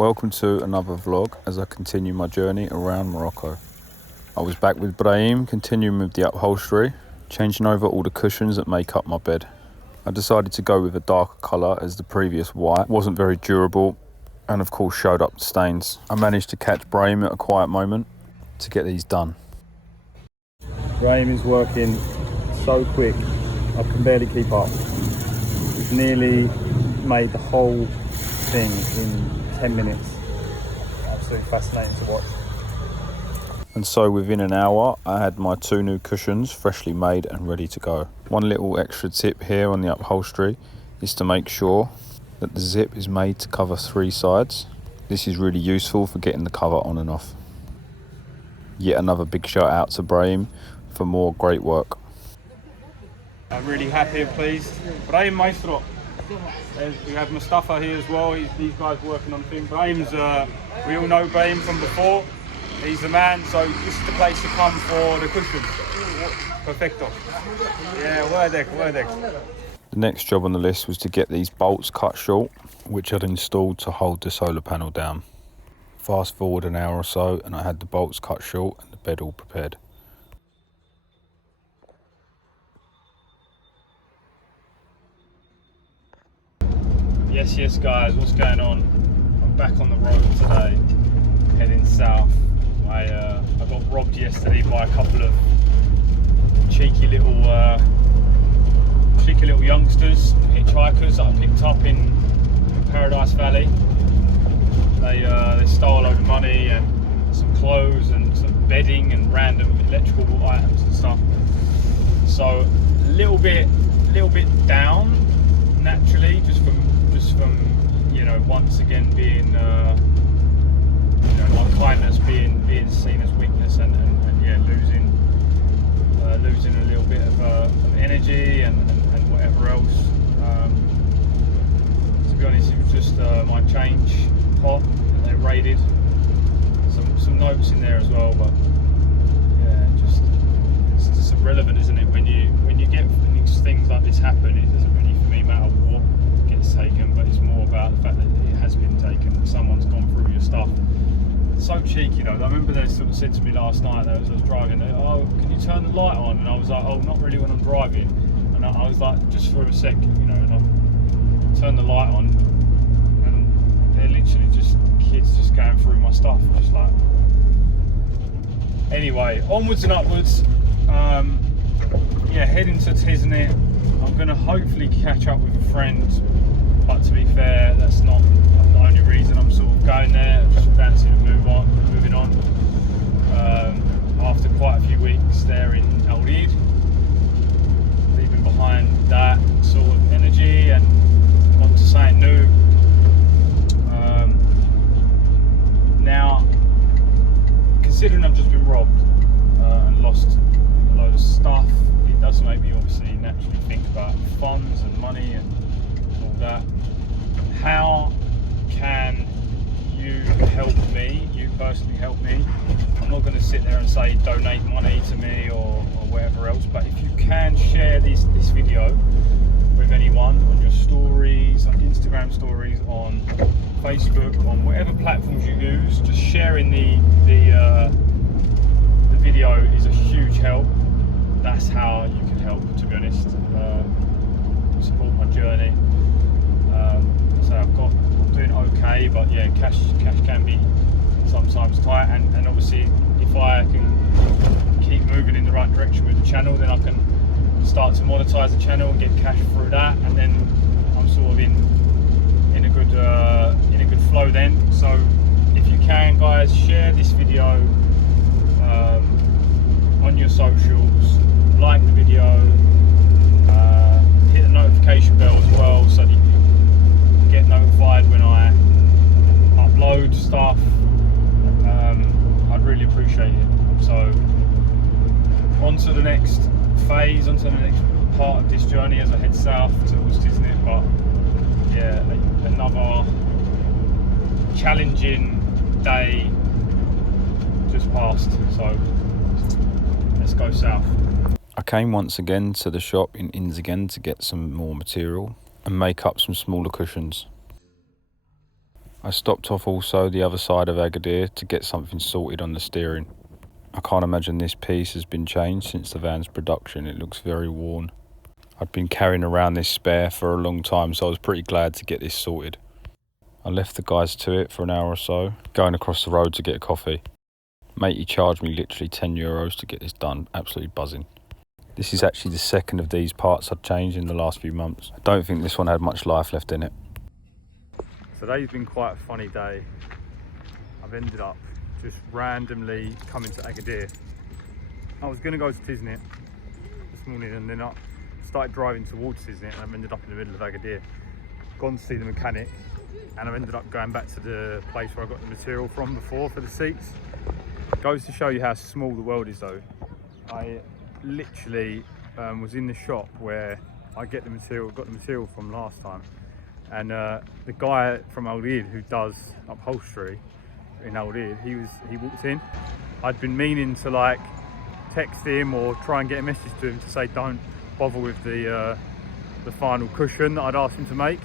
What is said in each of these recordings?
Welcome to another vlog as I continue my journey around Morocco. I was back with Brahim, continuing with the upholstery, changing over all the cushions that make up my bed. I decided to go with a darker colour as the previous white wasn't very durable and of course showed up stains. I managed to catch Brahim at a quiet moment to get these done. Brahim is working so quick, I can barely keep up. We've nearly made the whole thing in 10 minutes. Absolutely fascinating to watch. And so within an hour I had my 2 new cushions freshly made and ready to go. One little extra tip here on the upholstery is to make sure that the zip is made to cover 3 sides. This is really useful for getting the cover on and off. Yet another big shout out to Brahim for more great work. I'm really happy and pleased. Brahim Maestro. We have Mustafa here as well. These guys working on things. Brahim's, we all know Brahim from before. He's the man, so this is the place to come for the cushions. Perfecto. Yeah, wordek. The next job on the list was to get these bolts cut short, which I'd installed to hold the solar panel down. Fast forward an hour or so and I had the bolts cut short and the bed all prepared. Yes guys, what's going on? I'm back on the road today, heading south. I got robbed yesterday by a couple of cheeky little youngsters, hitchhikers that I picked up in Paradise Valley. They stole a load of money and some clothes and some bedding and random electrical items and stuff. So a little bit down naturally, just from once again being unkindness being seen as weakness and yeah, losing a little bit of energy and whatever else. To be honest, it was just my change pot that they raided. Some notes in there as well, but yeah, it's just irrelevant, isn't it? When you get things like this happen, it doesn't really for me matter what gets taken, but it's more about the fact that it has been taken, that someone's gone through your stuff. So cheeky though. I remember they sort of said to me last night as I was driving, oh, can you turn the light on? And I was like, oh, not really when I'm driving. And I was like, just for a sec, and I turned the light on and they're literally just kids just going through my stuff, just like. Anyway, onwards and upwards. Yeah, heading to Tiznit. I'm going to hopefully catch up with a friend, but to be fair, that's not the only reason I'm sort of going there. I just fancy to moving on. After quite a few weeks there in Agadir, leaving behind that sort of energy and on to something new. Now, considering I've just been robbed and lost a load of stuff, it does make me obviously naturally think about funds and money and all that. How can you help me, you personally help me? I'm not going to sit there and say donate money to me or whatever else, but if you can share this video with anyone on your stories, on Instagram stories, on Facebook, on whatever platforms you use, just sharing the video is a huge help. That's how you can help, to be honest, support my journey. So I'm doing okay, but yeah, cash can be sometimes tight, and obviously if I can keep moving in the right direction with the channel, then I can start to monetize the channel and get cash through that, and then I'm sort of in a good flow then. So if you can, guys, share this video on your socials, like the video, hit the notification bell as well so that you get notified when I upload stuff. I'd really appreciate it. So on to the next phase, on to the next part of this journey as I head south towards Tiznit. But yeah, another challenging day just passed, so let's go south. I came once again to the shop in Inzigen to get some more material and make up some smaller cushions. I stopped off also the other side of Agadir to get something sorted on the steering. I can't imagine this piece has been changed since the van's production. It looks very worn. I'd been carrying around this spare for a long time, so I was pretty glad to get this sorted. I left the guys to it for an hour or so, going across the road to get a coffee. Matey charged me literally €10 to get this done. Absolutely buzzing. This is actually the second of these parts I've changed in the last few months. I don't think this one had much life left in it. Today's been quite a funny day. I've ended up just randomly coming to Agadir. I was going to go to Tiznit this morning, and then I started driving towards Tiznit, and I've ended up in the middle of Agadir. Gone to see the mechanic, and I've ended up going back to the place where I got the material from before for the seats. Goes to show you how small the world is though. I literally was in the shop where I got the material from last time, and the guy from Agadir who does upholstery in Agadir, he walked in. I'd been meaning to like text him or try and get a message to him to say don't bother with the final cushion that I'd asked him to make.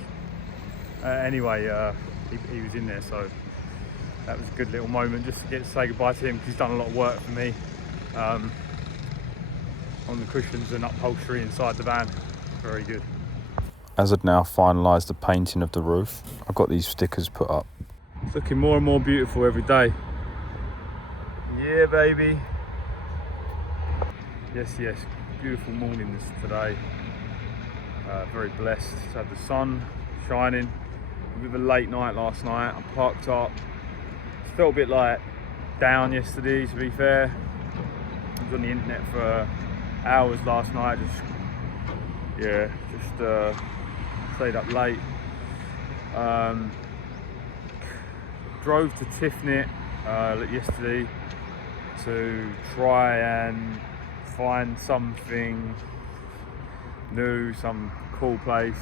Anyway, he was in there, so that was a good little moment just to get to say goodbye to him, because he's done a lot of work for me on the cushions and upholstery inside the van. Very good. As I'd now finalised the painting of the roof, I got these stickers put up. It's looking more and more beautiful every day. Yeah, baby. Yes, beautiful morning this today. Very blessed to have the sun shining. A bit of a late night last night. I parked up. Felt a bit like down yesterday, to be fair. I was on the internet for hours last night. Just stayed up late. Drove to Tifnit yesterday to try and find something new, some cool place.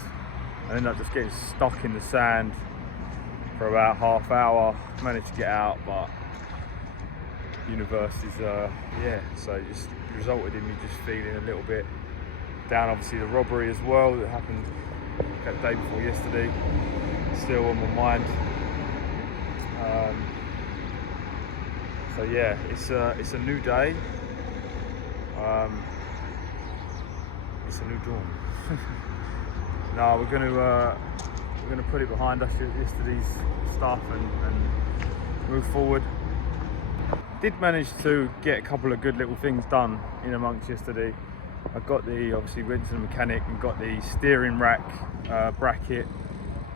I ended up just getting stuck in the sand for about half hour. Managed to get out, but universe is so it just resulted in me just feeling a little bit down. Obviously the robbery as well that happened that day before yesterday, still on my mind. So yeah, it's a new day. It's a new dawn. No, we're gonna put it behind us, yesterday's stuff, and move forward. Did manage to get a couple of good little things done in amongst yesterday. I got obviously went to the mechanic and got the steering rack bracket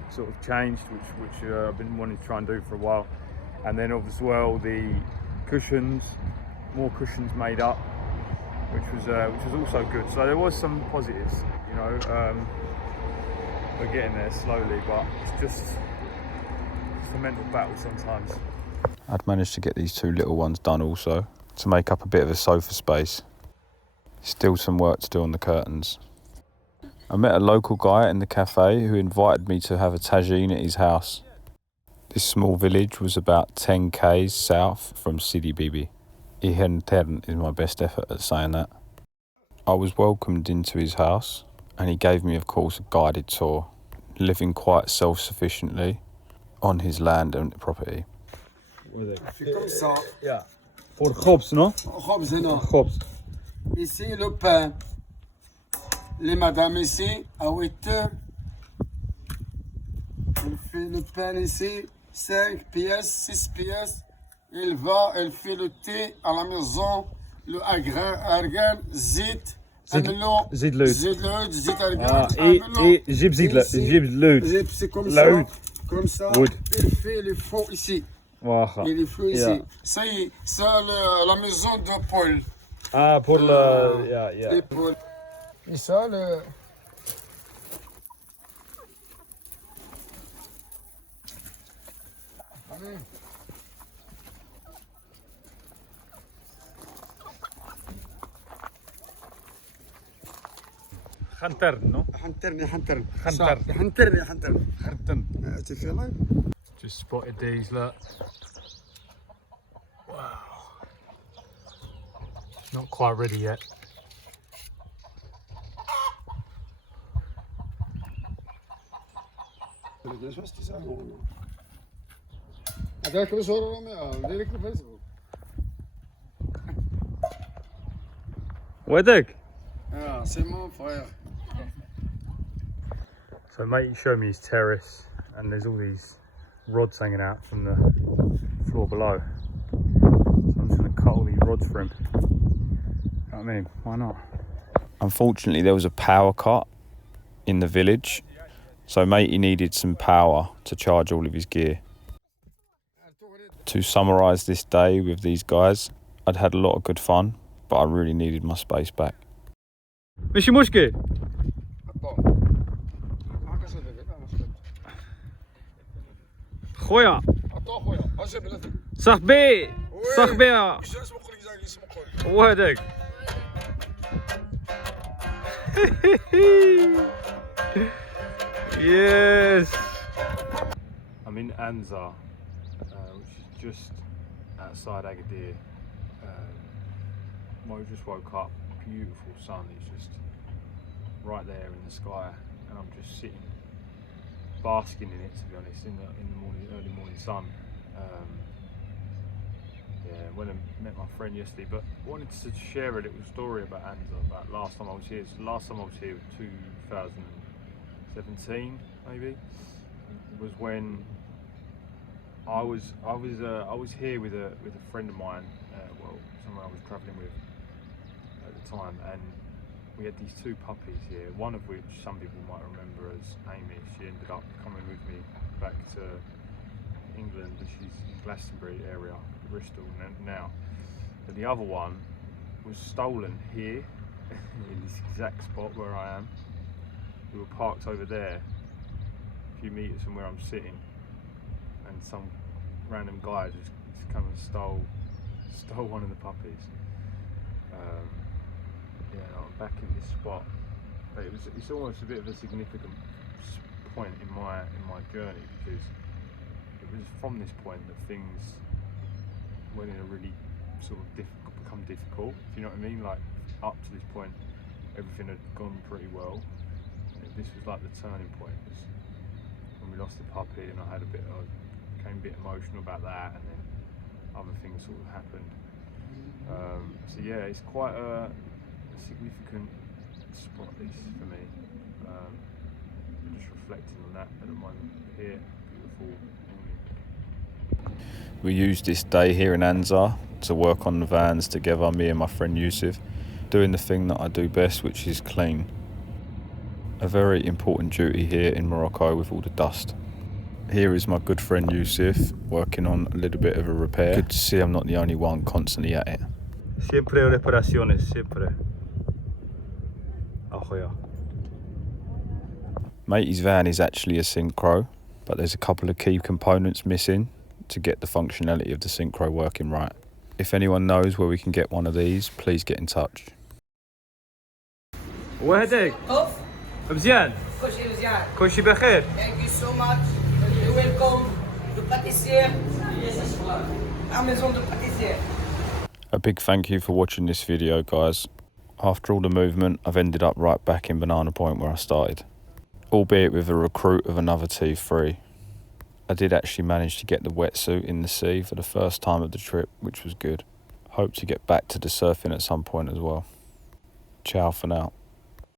sort of changed, which I've been wanting to try and do for a while. And then as well the cushions, more cushions made up, which was also good. So there was some positives, you know. We're getting there slowly, but it's just a mental battle sometimes. I'd managed to get these two little ones done also, to make up a bit of a sofa space. Still some work to do on the curtains. I met a local guy in the cafe who invited me to have a tagine at his house. This small village was about 10 k's south from Sidi Bibi. Ihentern is my best effort at saying that. I was welcomed into his house, and he gave me, of course, a guided tour, living quite self-sufficiently on his land and property. Comme ça. Yeah. For khobs, no? Khobs, non. Khobs. Ici, le pain. Les madames ici, à 8h. Elle fait le pain ici, 5 pièces, 6 pièces. Elle fait le thé à la maison, le argan, zit. Zit luid. Zit argan. Et jib luid. Zip, c'est comme ça. Comme ça. Wood. Elle fait le faux ici. Waha. Et les fruits ici. Ça y est, ça la maison de Paul. Ah, pour le... Yeah. Et Paul. Et ça, le... Khantern, no? حنترني Khantern. تفي لايف. Just spotted these, look. Wow. Not quite ready yet. هذاك الجور ديريكت الفيسبوك. وينك؟ سي مون فغير. So mate showed me his terrace and there's all these rods hanging out from the floor below. So I'm just going to cut all these rods for him. You know what I mean? Why not? Unfortunately, there was a power cut in the village, so matey needed some power to charge all of his gear. To summarise this day with these guys, I'd had a lot of good fun, but I really needed my space back. ماشي مشكل. خويا صاحبي هو هذاك. Yes. I'm in Anza, which is just outside Agadir. Mo just woke up, beautiful sun is just right there in the sky, and I'm just sitting basking in it, to be honest, in the morning, early morning sun. Yeah, went and met my friend yesterday, but wanted to share a little story about Anza, about last time I was here. So last time I was here was 2017 maybe, was when I was here with a friend of mine, well, someone I was travelling with at the time, and we had these two puppies here, one of which some people might remember as Amy. She ended up coming with me back to England, and she's in Glastonbury area, Bristol now. But the other one was stolen here, in this exact spot where I am. We were parked over there, a few metres from where I'm sitting, and some random guy just come and stole one of the puppies. Yeah, I'm back in this spot, but it's almost a bit of a significant point in my journey, because it was from this point that things went in a really sort of become difficult, if you know what I mean. Like, up to this point everything had gone pretty well. This was like the turning point. It was when we lost the puppy, and I became a bit emotional about that, and then other things sort of happened. So yeah, it's quite a significant spot, this for me. Just reflecting on that at the moment here. Beautiful morning. We used this day here in Anza to work on the vans together, me and my friend Yusuf, doing the thing that I do best, which is clean. A very important duty here in Morocco with all the dust. Here is my good friend Yusuf working on a little bit of a repair. Good to see I'm not the only one constantly at it. Siempre reparaciones, siempre. Ahoya. Matey's van is actually a synchro, but there's a couple of key components missing to get the functionality of the synchro working right. If anyone knows where we can get one of these, please get in touch. وهداك مزيان كل شيء مزيان. كل شيء بخير. Thank you so much. You're welcome. Le pâtissier. La maison de pâtissier. A big thank you for watching this video, guys. After all the movement, I've ended up right back in Banana Point where I started, albeit with a recruit of another T3. I did actually manage to get the wetsuit in the sea for the first time of the trip, which was good. Hope to get back to the surfing at some point as well. Ciao for now.